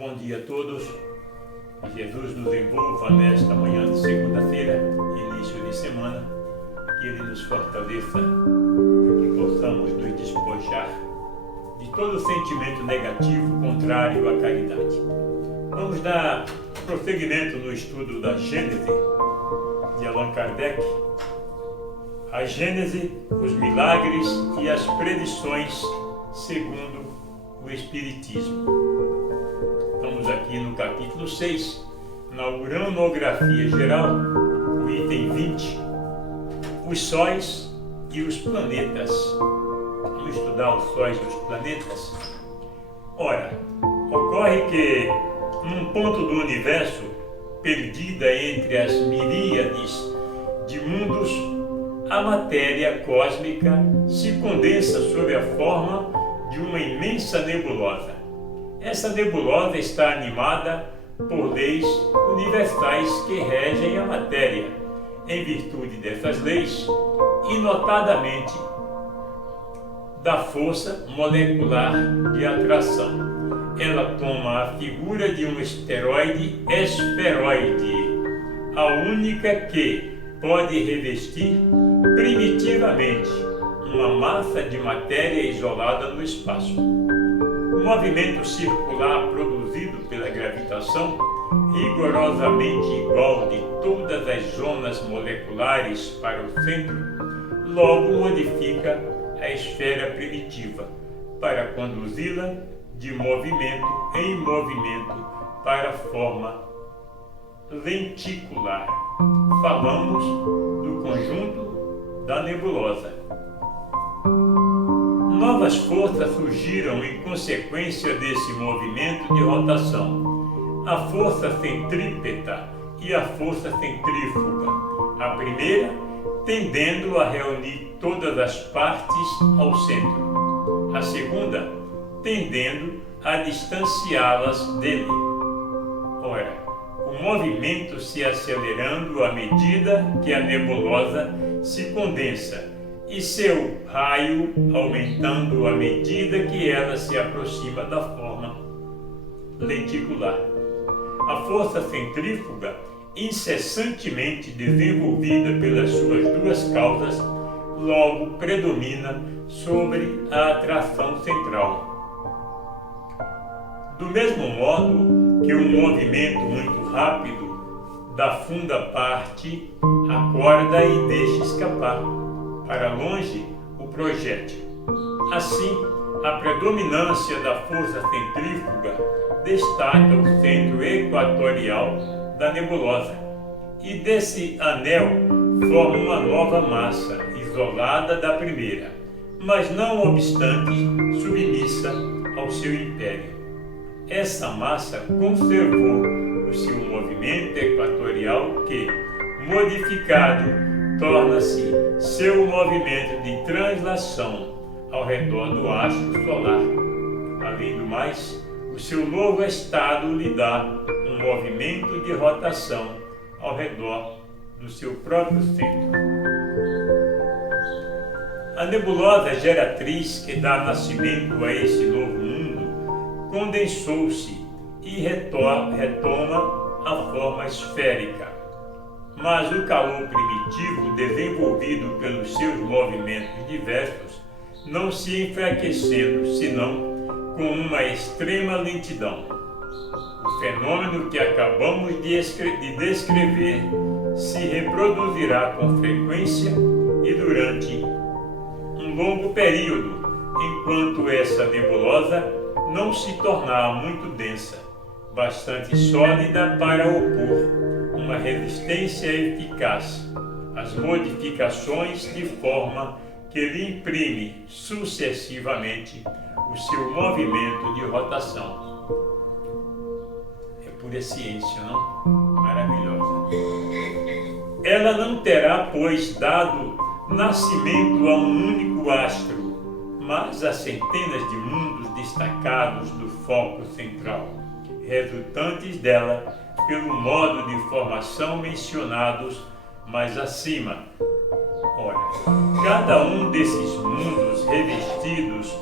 Bom dia a todos. Que Jesus nos envolva nesta manhã de segunda-feira, início de semana, que Ele nos fortaleça, que possamos nos despojar de todo sentimento negativo contrário à caridade. Vamos dar prosseguimento no estudo da Gênese de Allan Kardec. A Gênese, os milagres e as predições segundo o Espiritismo. Estamos aqui no capítulo 6, na uranografia geral, o item 20, os sóis e os planetas. Vamos estudar os sóis e os planetas. Ora, ocorre que num ponto do universo, perdida entre as miríades de mundos, a matéria cósmica se condensa sob a forma de uma imensa nebulosa. Essa nebulosa está animada por leis universais que regem a matéria. Em virtude dessas leis, e notadamente da força molecular de atração, ela toma a figura de um esferoide, a única que pode revestir primitivamente uma massa de matéria isolada no espaço. O movimento circular produzido pela gravitação, rigorosamente igual de todas as zonas moleculares para o centro, logo modifica a esfera primitiva para conduzi-la de movimento em movimento para a forma lenticular. Falamos do conjunto da nebulosa. Novas forças surgiram em consequência desse movimento de rotação. A força centrípeta e a força centrífuga. A primeira, tendendo a reunir todas as partes ao centro. A segunda, tendendo a distanciá-las dele. Ora, o movimento se acelerando à medida que a nebulosa se condensa, e seu raio aumentando à medida que ela se aproxima da forma lenticular. A força centrífuga, incessantemente desenvolvida pelas suas duas causas, logo predomina sobre a atração central. Do mesmo modo que um movimento muito rápido da funda parte, acorda e deixa escapar para longe o projétil. Assim, a predominância da força centrífuga destaca o centro equatorial da nebulosa, e desse anel forma uma nova massa, isolada da primeira, mas não obstante submissa ao seu império. Essa massa conservou o seu movimento equatorial que, modificado, torna-se seu movimento de translação ao redor do astro solar. Além do mais, o seu novo estado lhe dá um movimento de rotação ao redor do seu próprio centro. A nebulosa geratriz que dá nascimento a esse novo mundo condensou-se e retoma a forma esférica. Mas o calor primitivo, desenvolvido pelos seus movimentos diversos, não se enfraquecendo, senão com uma extrema lentidão. O fenômeno que acabamos de descrever se reproduzirá com frequência e durante um longo período, enquanto essa nebulosa não se tornar muito densa, bastante sólida para opor uma resistência eficaz às modificações, de forma que lhe imprime sucessivamente o seu movimento de rotação. É pura ciência, não? Maravilhosa. Ela não terá, pois, dado nascimento a um único astro, mas a centenas de mundos destacados do foco central, resultantes dela pelo modo de formação mencionados mais acima. Ora, cada um desses mundos revestidos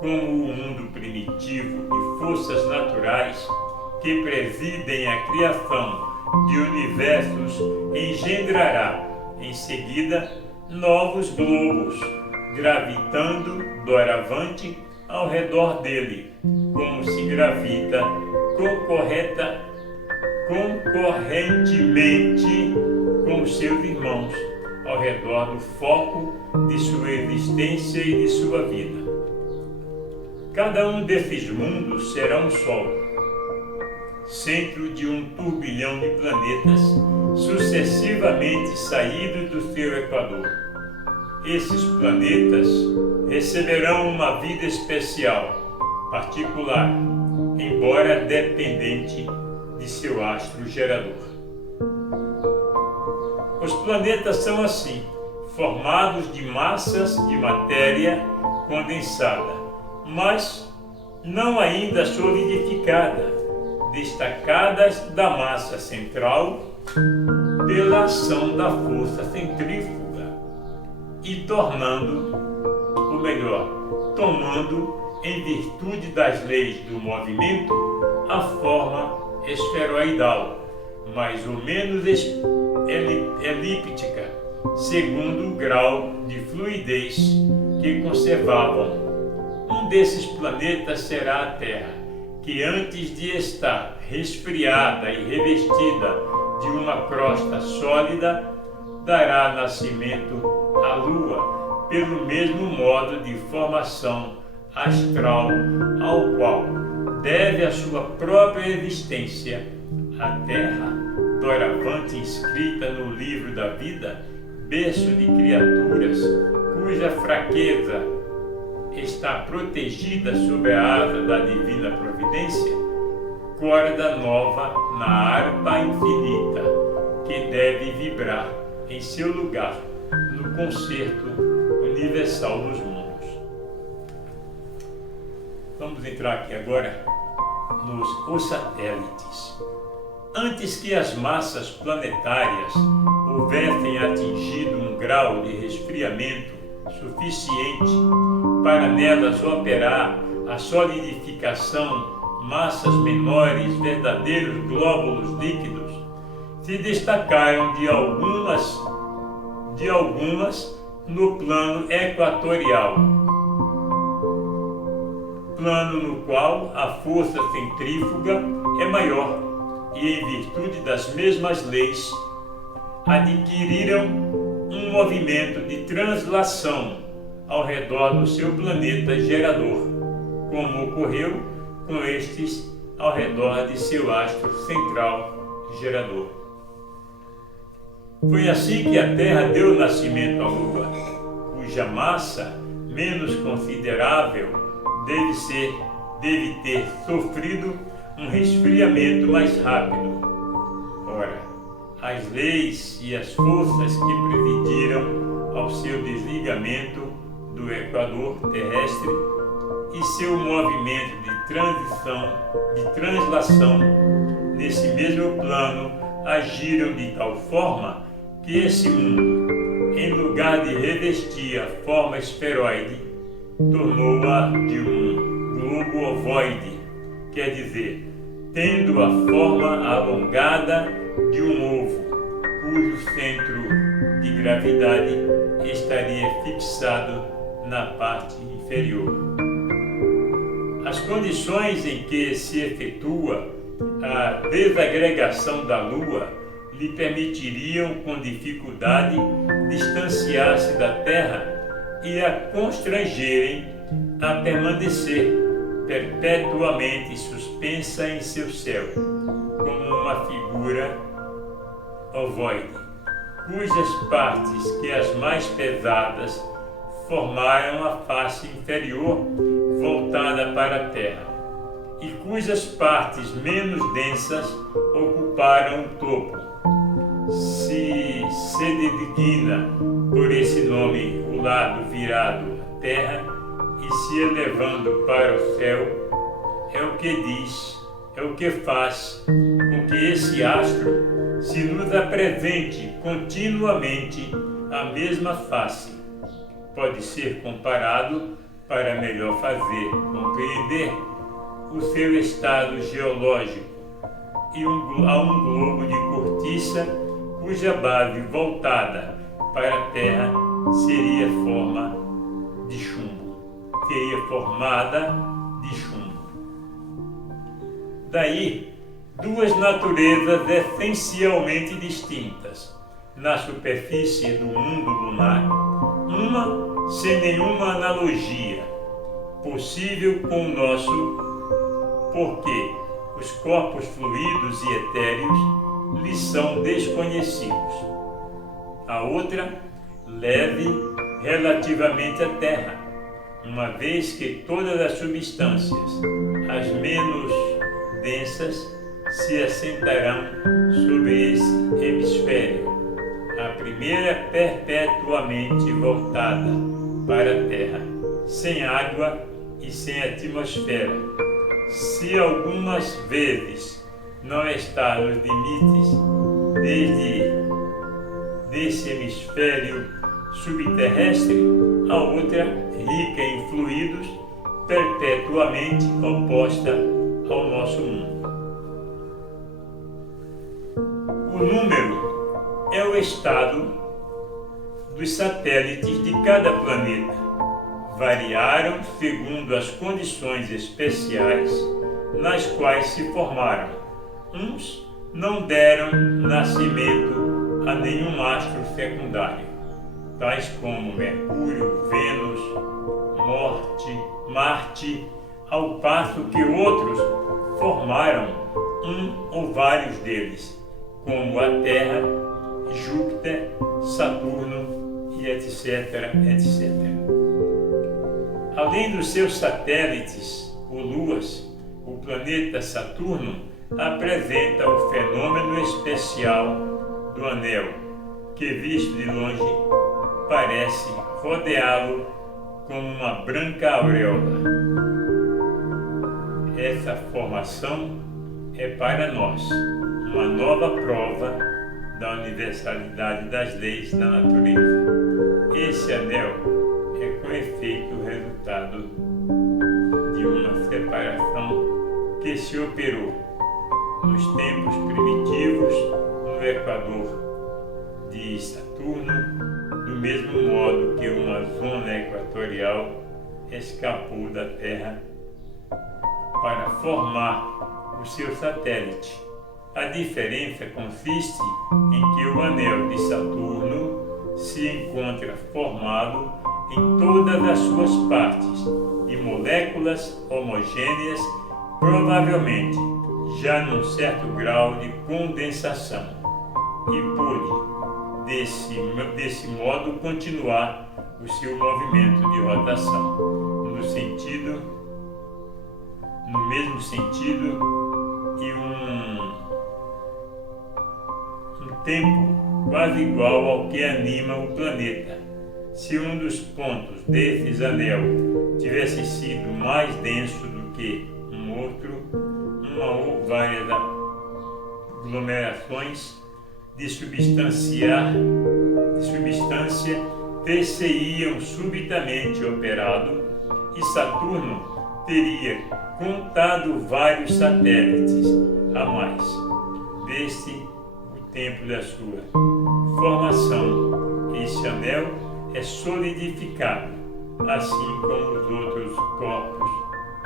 como o mundo primitivo de forças naturais que presidem a criação de universos engendrará, em seguida, novos globos, gravitando doravante ao redor dele, como se gravita concorrentemente com seus irmãos ao redor do foco de sua existência e de sua vida. Cada um desses mundos será um sol, centro de um turbilhão de planetas sucessivamente saídos do seu equador. Esses planetas receberão uma vida especial, particular, embora dependente de seu astro gerador. Os planetas são assim, formados de massas de matéria condensada, mas não ainda solidificada, destacadas da massa central pela ação da força centrífuga e tomando, em virtude das leis do movimento, a forma esferoidal, mais ou menos elíptica, segundo o grau de fluidez que conservavam. Um desses planetas será a Terra, que antes de estar resfriada e revestida de uma crosta sólida, dará nascimento à Lua, pelo mesmo modo de formação astral ao qual deve a sua própria existência. A Terra, doravante inscrita no livro da vida, berço de criaturas, cuja fraqueza está protegida sob a asa da divina providência, corda nova na harpa infinita, que deve vibrar em seu lugar no concerto universal dos mundos. Vamos entrar aqui agora nos satélites. Antes que as massas planetárias houvessem atingido um grau de resfriamento suficiente para nelas operar a solidificação, massas menores, verdadeiros glóbulos líquidos, se destacaram de algumas no plano equatorial, plano no qual a força centrífuga é maior e, em virtude das mesmas leis, adquiriram um movimento de translação ao redor do seu planeta gerador, como ocorreu com estes ao redor de seu astro central gerador. Foi assim que a Terra deu nascimento à Lua, cuja massa menos considerável deve ter sofrido um resfriamento mais rápido. Ora, as leis e as forças que presidiram ao seu desligamento do equador terrestre e seu movimento de translação nesse mesmo plano agiram de tal forma que esse mundo, em lugar de revestir a forma esferoide, tornou-a de um globo ovoide, quer dizer, tendo a forma alongada de um ovo, cujo centro de gravidade estaria fixado na parte inferior. As condições em que se efetua a desagregação da Lua lhe permitiriam com dificuldade distanciar-se da Terra e a constrangerem a permanecer perpetuamente suspensa em seu céu, como uma figura ovoide, cujas partes, que as mais pesadas, formaram a face inferior voltada para a Terra, e cujas partes menos densas ocuparam o topo. Se designa por esse nome o lado virado à Terra e se elevando para o céu, é o que faz com que esse astro se nos apresente continuamente a mesma face. Pode ser comparado, para melhor fazer compreender o seu estado geológico, a um globo de cortiça cuja base voltada para a Terra seria formada de chumbo. Daí, duas naturezas essencialmente distintas na superfície do mundo lunar, uma sem nenhuma analogia possível com o nosso, porque os corpos fluidos e etéreos lhes são desconhecidos. A outra, leve relativamente à Terra, uma vez que todas as substâncias, as menos densas, se assentarão sobre esse hemisfério. A primeira perpetuamente voltada para a Terra, sem água e sem atmosfera. Se algumas vezes não está nos limites desse hemisfério subterrestre, a outra, rica em fluidos, perpetuamente oposta ao nosso mundo. O número é o estado dos satélites de cada planeta. Variaram segundo as condições especiais nas quais se formaram. Uns não deram nascimento a nenhum astro secundário, tais como Mercúrio, Vênus, Marte, ao passo que outros formaram um ou vários deles, como a Terra, Júpiter, Saturno e etc. Além dos seus satélites ou luas, o planeta Saturno apresenta o fenômeno especial do anel, que visto de longe parece rodeá-lo como uma branca auréola. Essa formação é para nós uma nova prova da universalidade das leis da natureza. Esse anel é com efeito o resultado de uma separação que se operou nos tempos primitivos no equador de Saturno, do mesmo modo que uma zona equatorial escapou da Terra para formar o seu satélite. A diferença consiste em que o anel de Saturno se encontra formado em todas as suas partes de moléculas homogêneas, provavelmente já num certo grau de condensação, e pôde, desse modo, continuar o seu movimento de rotação, no mesmo sentido e um tempo quase igual ao que anima o planeta. Se um dos pontos desses anel tivesse sido mais denso do que um outro, uma ou várias aglomerações de substância ter-se-iam subitamente operado, e Saturno teria contado vários satélites a mais, desde o tempo da sua formação. Esse anel é solidificado, assim como os outros corpos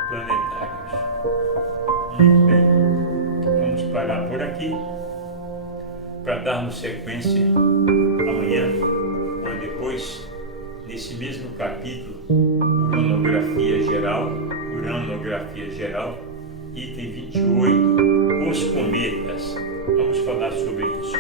planetários. Muito bem, vamos parar por aqui para darmos sequência amanhã ou depois, nesse mesmo capítulo, Uranografia Geral, item 28, os cometas. Vamos falar sobre isso.